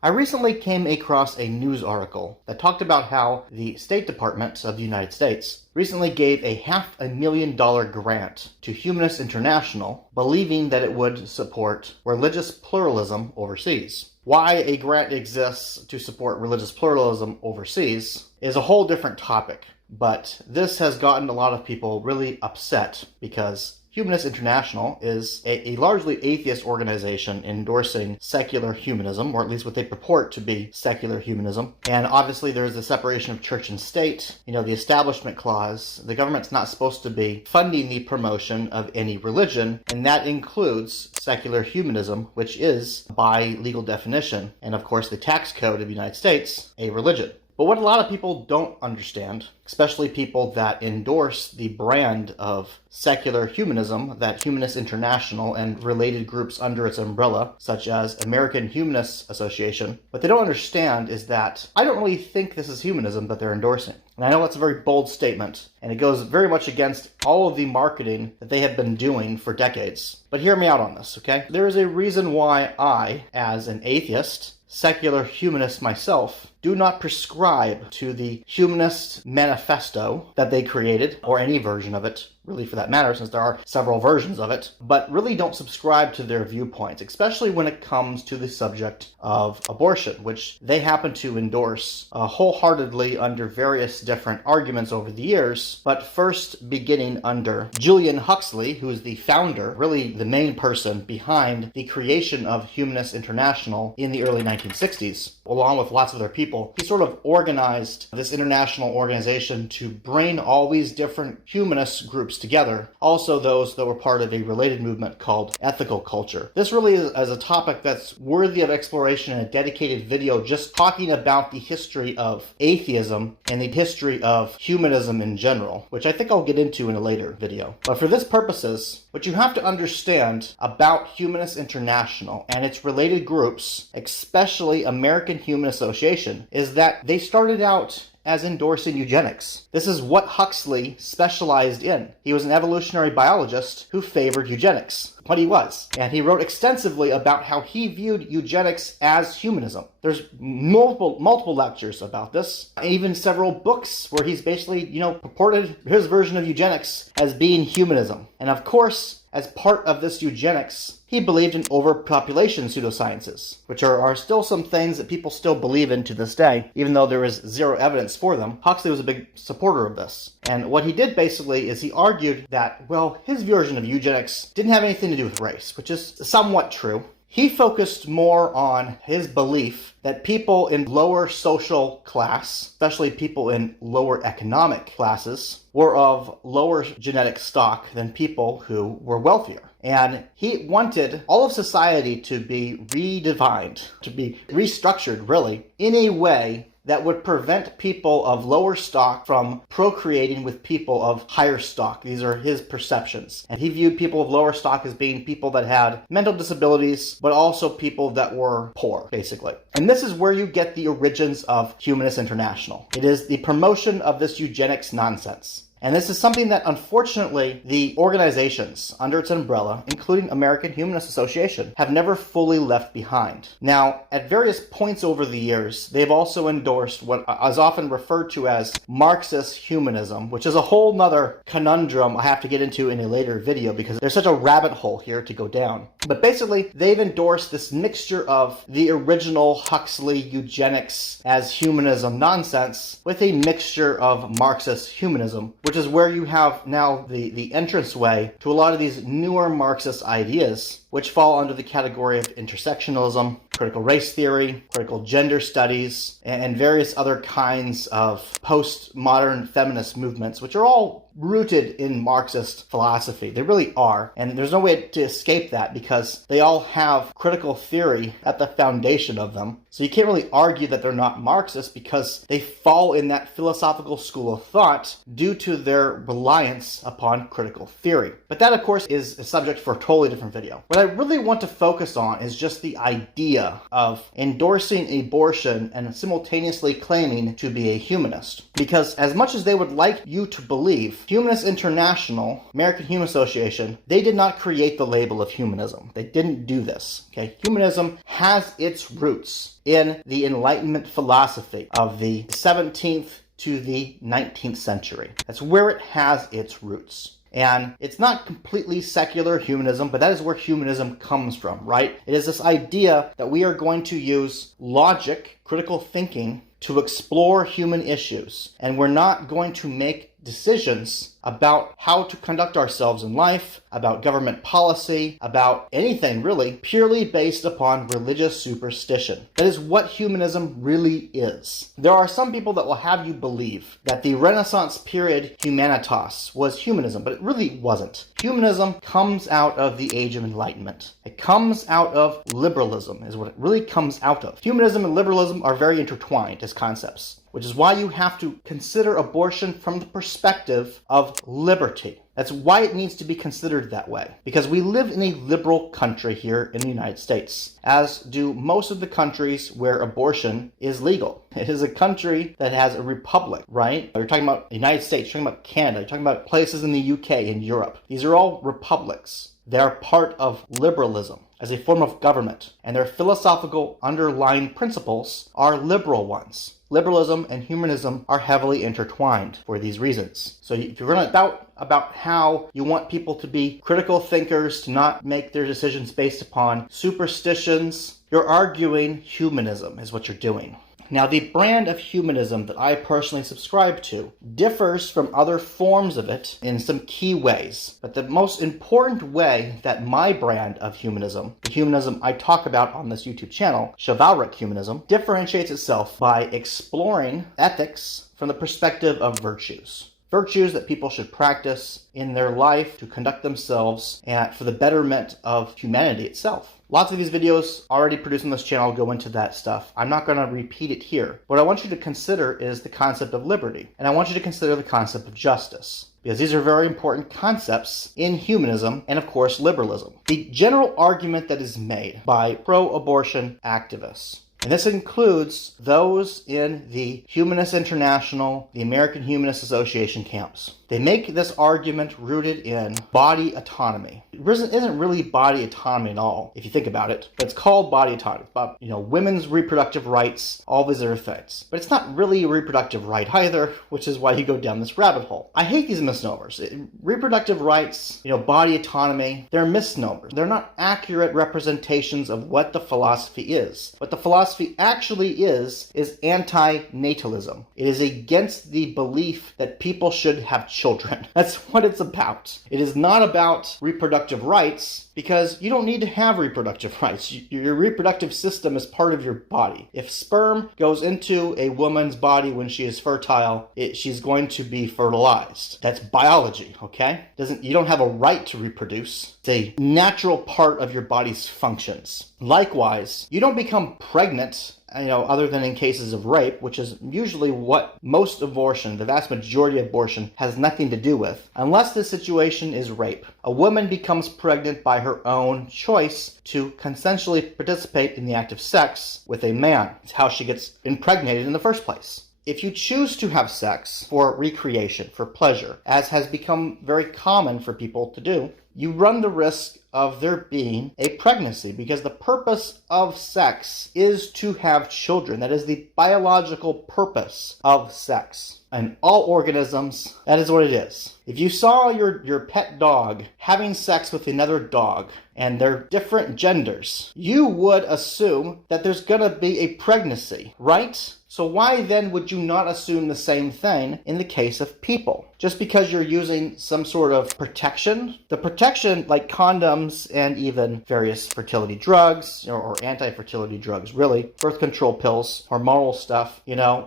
I recently came across a news article that talked about how the State Department of the United States recently gave a $500,000 grant to Humanists International, believing that it would support religious pluralism overseas. Why a grant exists to support religious pluralism overseas is a whole different topic, but this has gotten a lot of people really upset because Humanists International is a largely atheist organization endorsing secular humanism, or at least what they purport to be secular humanism. And obviously there's the separation of church and state, the establishment clause. The government's not supposed to be funding the promotion of any religion, and that includes secular humanism, which is, by legal definition, and of course the tax code of the United States, a religion. But what a lot of people don't understand, especially people that endorse the brand of secular humanism that Humanists International and related groups under its umbrella, such as American Humanists Association, what they don't understand is that I don't really think this is humanism that they're endorsing. And I know that's a very bold statement, and it goes very much against all of the marketing that they have been doing for decades. But hear me out on this, okay? There is a reason why I, as an atheist, secular humanist myself, do not prescribe to the Humanist Manifesto that they created, or any version of it, really for that matter, since there are several versions of it, but really don't subscribe to their viewpoints, especially when it comes to the subject of abortion, which they happen to endorse wholeheartedly under various different arguments over the years, but first beginning under Julian Huxley, who is the founder, really the main person behind the creation of Humanists International in the early 1960s, along with lots of other people. He sort of organized this international organization to bring all these different humanist groups together, also those that were part of a related movement called ethical culture. This really is a topic that's worthy of exploration in a dedicated video just talking about the history of atheism and the history of humanism in general, which I think I'll get into in a later video. But for this purposes, what you have to understand about Humanists International and its related groups, especially American Humanists Association, is that they started out as endorsing eugenics. This is what Huxley specialized in. He was an evolutionary biologist who favored eugenics, what he was. And he wrote extensively about how he viewed eugenics as humanism. There's multiple lectures about this, even several books where he's basically, purported his version of eugenics as being humanism. And of course, as part of this eugenics, he believed in overpopulation pseudosciences, which are still some things that people still believe in to this day, even though there is zero evidence for them. Huxley was a big supporter of this. And what he did basically is he argued that, his version of eugenics didn't have anything to do with race, which is somewhat true. He focused more on his belief that people in lower social class, especially people in lower economic classes, were of lower genetic stock than people who were wealthier. And he wanted all of society to be redefined, to be restructured, really, in a way that would prevent people of lower stock from procreating with people of higher stock. These are his perceptions. And he viewed people of lower stock as being people that had mental disabilities, but also people that were poor, basically. And this is where you get the origins of Humanists International. It is the promotion of this eugenics nonsense. And this is something that, unfortunately, the organizations under its umbrella, including American Humanists Association, have never fully left behind. Now, at various points over the years, they've also endorsed what is often referred to as Marxist humanism, which is a whole nother conundrum I have to get into in a later video because there's such a rabbit hole here to go down. But basically, they've endorsed this mixture of the original Huxley eugenics as humanism nonsense with a mixture of Marxist humanism, which is where you have now the entranceway to a lot of these newer Marxist ideas, which fall under the category of intersectionalism, critical race theory, critical gender studies, and various other kinds of postmodern feminist movements, which are all rooted in Marxist philosophy. They really are. And there's no way to escape that because they all have critical theory at the foundation of them. So you can't really argue that they're not Marxist because they fall in that philosophical school of thought due to their reliance upon critical theory. But that, of course, is a subject for a totally different video. What I really want to focus on is just the idea idea of endorsing abortion and simultaneously claiming to be a humanist. Because as much as they would like you to believe, Humanists International, American Humanists Association, they did not create the label of humanism. They didn't do this. Okay? Humanism has its roots in the Enlightenment philosophy of the 17th to the 19th century. That's where it has its roots. And it's not completely secular humanism, but that is where humanism comes from, right? It is this idea that we are going to use logic, critical thinking, to explore human issues. And we're not going to make decisions about how to conduct ourselves in life, about government policy, about anything really, purely based upon religious superstition. That is what humanism really is. There are some people that will have you believe that the Renaissance period humanitas was humanism, but it really wasn't. Humanism comes out of the Age of Enlightenment. It comes out of liberalism, is what it really comes out of. Humanism and liberalism are very intertwined as concepts, which is why you have to consider abortion from the perspective of liberty. That's why it needs to be considered that way. Because we live in a liberal country here in the United States, as do most of the countries where abortion is legal. It is a country that has a republic, right? You're talking about the United States, you're talking about Canada, you're talking about places in the UK and Europe. These are all republics. They're part of liberalism as a form of government, and their philosophical underlying principles are liberal ones. Liberalism and humanism are heavily intertwined for these reasons. So if you're going to doubt about how you want people to be critical thinkers, to not make their decisions based upon superstitions, you're arguing humanism is what you're doing. Now, the brand of humanism that I personally subscribe to differs from other forms of it in some key ways. But the most important way that my brand of humanism, the humanism I talk about on this YouTube channel, chivalric humanism, differentiates itself by exploring ethics from the perspective of virtues. Virtues that people should practice in their life to conduct themselves and for the betterment of humanity itself. Lots of these videos already produced on this channel go into that stuff. I'm not going to repeat it here. What I want you to consider is the concept of liberty. And I want you to consider the concept of justice. Because these are very important concepts in humanism and, of course, liberalism. The general argument that is made by pro-abortion activists, and this includes those in the Humanists International, the American Humanists Association camps. They make this argument rooted in body autonomy. It isn't really body autonomy at all, if you think about it. But it's called body autonomy. It's about, women's reproductive rights, all these other things. But it's not really a reproductive right either, which is why you go down this rabbit hole. I hate these misnomers. Reproductive rights, body autonomy, they're misnomers. They're not accurate representations of what the philosophy is. What the philosophy actually is anti-natalism. It is against the belief that people should have children. That's what it's about. It is not about reproductive rights, because you don't need to have reproductive rights. Your reproductive system is part of your body. If sperm goes into a woman's body when she is fertile, she's going to be fertilized. That's biology, okay? You don't have a right to reproduce. It's a natural part of your body's functions. Likewise, you don't become pregnant other than in cases of rape, which is usually what most abortion, the vast majority of abortion, has nothing to do with. Unless the situation is rape, a woman becomes pregnant by her own choice to consensually participate in the act of sex with a man. It's how she gets impregnated in the first place. If you choose to have sex for recreation, for pleasure, as has become very common for people to do, you run the risk of there being a pregnancy, because the purpose of sex is to have children. That is the biological purpose of sex. And all organisms, that is what it is. If you saw your pet dog having sex with another dog, and they're different genders, you would assume that there's going to be a pregnancy, right? So why then would you not assume the same thing in the case of people? Just because you're using some sort of protection? The protection, like condoms and even various fertility drugs, or anti-fertility drugs, really, birth control pills, hormonal stuff,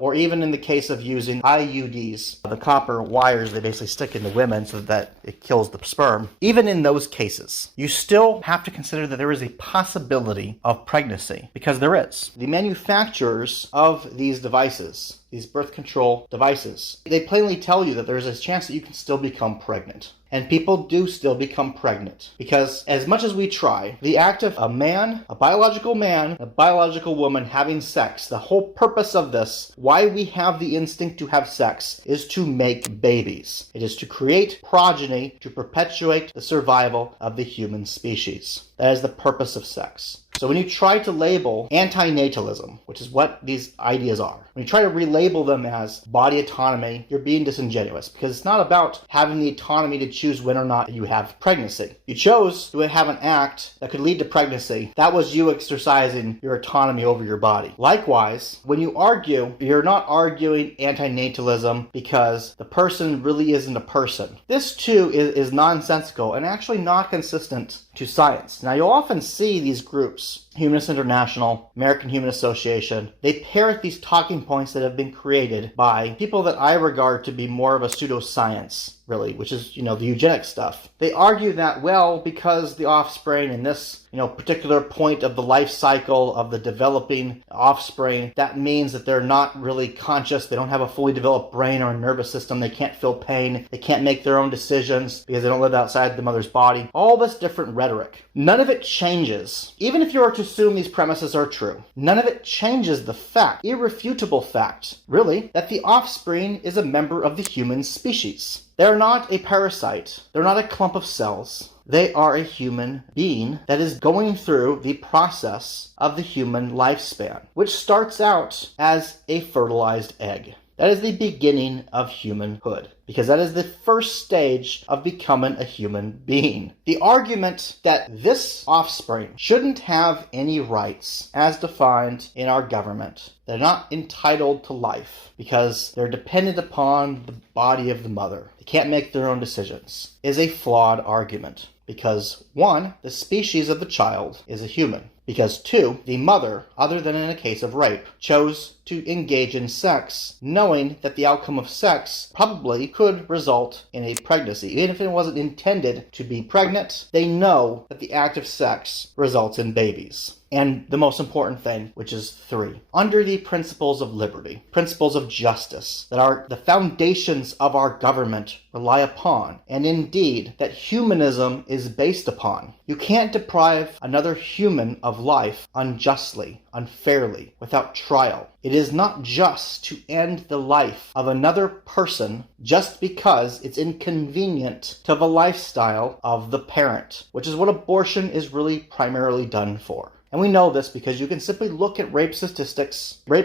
or even in the case of using IUDs, the copper wires they basically stick into women so that it kills the sperm. Even in those cases, you still have to consider that there is a possibility of pregnancy, because there is. The manufacturers of these devices these birth control devices. They plainly tell you that there's a chance that you can still become pregnant. And people do still become pregnant. Because as much as we try, the act of a man, a biological woman having sex, the whole purpose of this, why we have the instinct to have sex, is to make babies. It is to create progeny to perpetuate the survival of the human species. That is the purpose of sex. So when you try to label anti-natalism, which is what these ideas are, when you try to relabel them as body autonomy, you're being disingenuous, because it's not about having the autonomy to choose when or not you have pregnancy. You chose to have an act that could lead to pregnancy. That was you exercising your autonomy over your body. Likewise, when you argue, you're not arguing anti-natalism because the person really isn't a person. This too is nonsensical and actually not consistent to science. Now, you'll often see these groups, Humanists International, American Humanists Association, they parrot these talking points that have been created by people that I regard to be more of a pseudoscience, really, which is, the eugenics stuff. They argue that, well, because the offspring in this, particular point of the life cycle of the developing offspring, that means that they're not really conscious, they don't have a fully developed brain or a nervous system, they can't feel pain, they can't make their own decisions because they don't live outside the mother's body. All this different rhetoric. None of it changes. Even if you were to assume these premises are true, none of it changes the fact, irrefutable fact, really, that the offspring is a member of the human species. They're not a parasite. They're not a clump of cells. They are a human being that is going through the process of the human lifespan, which starts out as a fertilized egg. That is the beginning of humanhood, because that is the first stage of becoming a human being. The argument that this offspring shouldn't have any rights as defined in our government, they're not entitled to life because they're dependent upon the body of the mother, they can't make their own decisions, is a flawed argument. Because 1, the species of the child is a human. Because 2, the mother, other than in a case of rape, chose to engage in sex, knowing that the outcome of sex probably could result in a pregnancy. Even if it wasn't intended to be pregnant, they know that the act of sex results in babies. And the most important thing, which is 3, under the principles of liberty, principles of justice, that are the foundations of our government rely upon, and indeed that humanism is based upon. You can't deprive another human of life unjustly, unfairly, without trial. It is not just to end the life of another person just because it's inconvenient to the lifestyle of the parent, which is what abortion is really primarily done for. And we know this because you can simply look at rape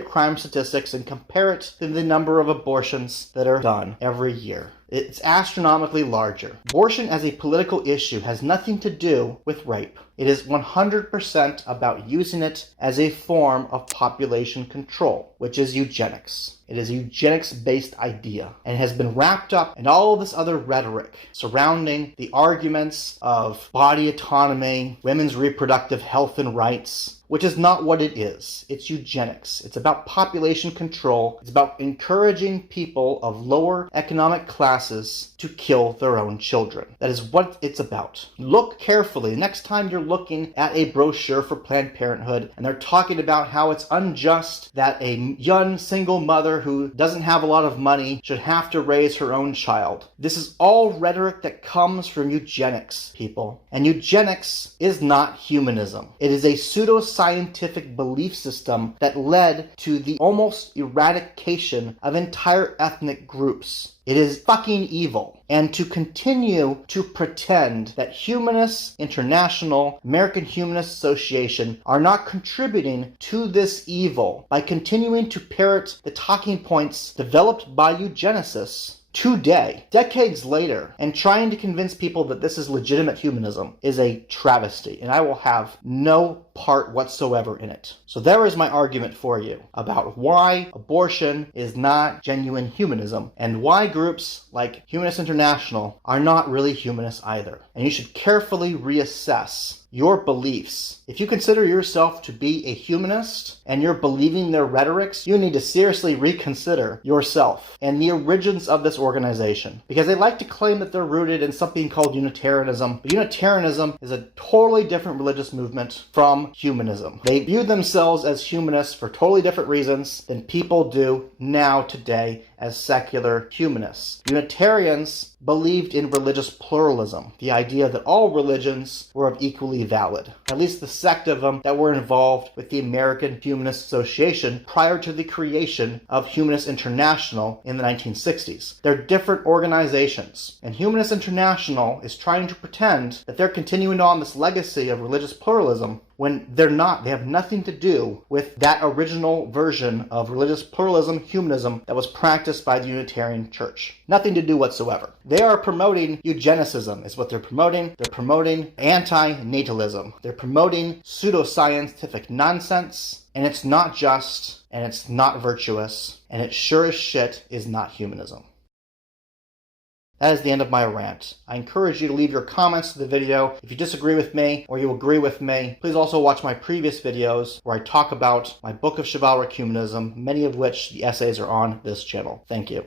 crime statistics, and compare it to the number of abortions that are done every year. It's astronomically larger. Abortion as a political issue has nothing to do with rape. It is 100% about using it as a form of population control, which is eugenics. It is a eugenics-based idea, and has been wrapped up in all this other rhetoric surrounding the arguments of body autonomy, women's reproductive health and rights, which is not what it is. It's eugenics. It's about population control. It's about encouraging people of lower economic classes to kill their own children. That is what it's about. Look carefully. Next time you're looking at a brochure for Planned Parenthood and they're talking about how it's unjust that a young single mother who doesn't have a lot of money should have to raise her own child. This is all rhetoric that comes from eugenics, people. And eugenics is not humanism. It is a pseudoscientific belief system that led to the almost eradication of entire ethnic groups. It is fucking evil. And to continue to pretend that Humanists International, American Humanists Association are not contributing to this evil by continuing to parrot the talking points developed by eugenicists today, decades later, and trying to convince people that this is legitimate humanism is a travesty, and I will have no part whatsoever in it. So there is my argument for you about why abortion is not genuine humanism, and why groups like Humanists International are not really humanists either. And you should carefully reassess your beliefs. If you consider yourself to be a humanist and you're believing their rhetorics, you need to seriously reconsider yourself and the origins of this organization. Because they like to claim that they're rooted in something called Unitarianism, but Unitarianism is a totally different religious movement from humanism. They view themselves as humanists for totally different reasons than people do now today as secular humanists. Unitarians believed in religious pluralism, the idea that all religions were equally valid, at least the sect of them that were involved with the American Humanists Association prior to the creation of Humanists International in the 1960s. They're different organizations, and Humanists International is trying to pretend that they're continuing on this legacy of religious pluralism when they're not. They have nothing to do with that original version of religious pluralism, humanism, that was practiced by the Unitarian Church. Nothing to do whatsoever. They are promoting eugenicism, is what they're promoting. They're promoting anti-natalism. They're promoting pseudoscientific nonsense, and it's not just, and it's not virtuous, and it sure as shit is not humanism. That is the end of my rant. I encourage you to leave your comments to the video if you disagree with me or you agree with me. Please also watch my previous videos where I talk about my book of chivalric humanism, many of which the essays are on this channel. Thank you.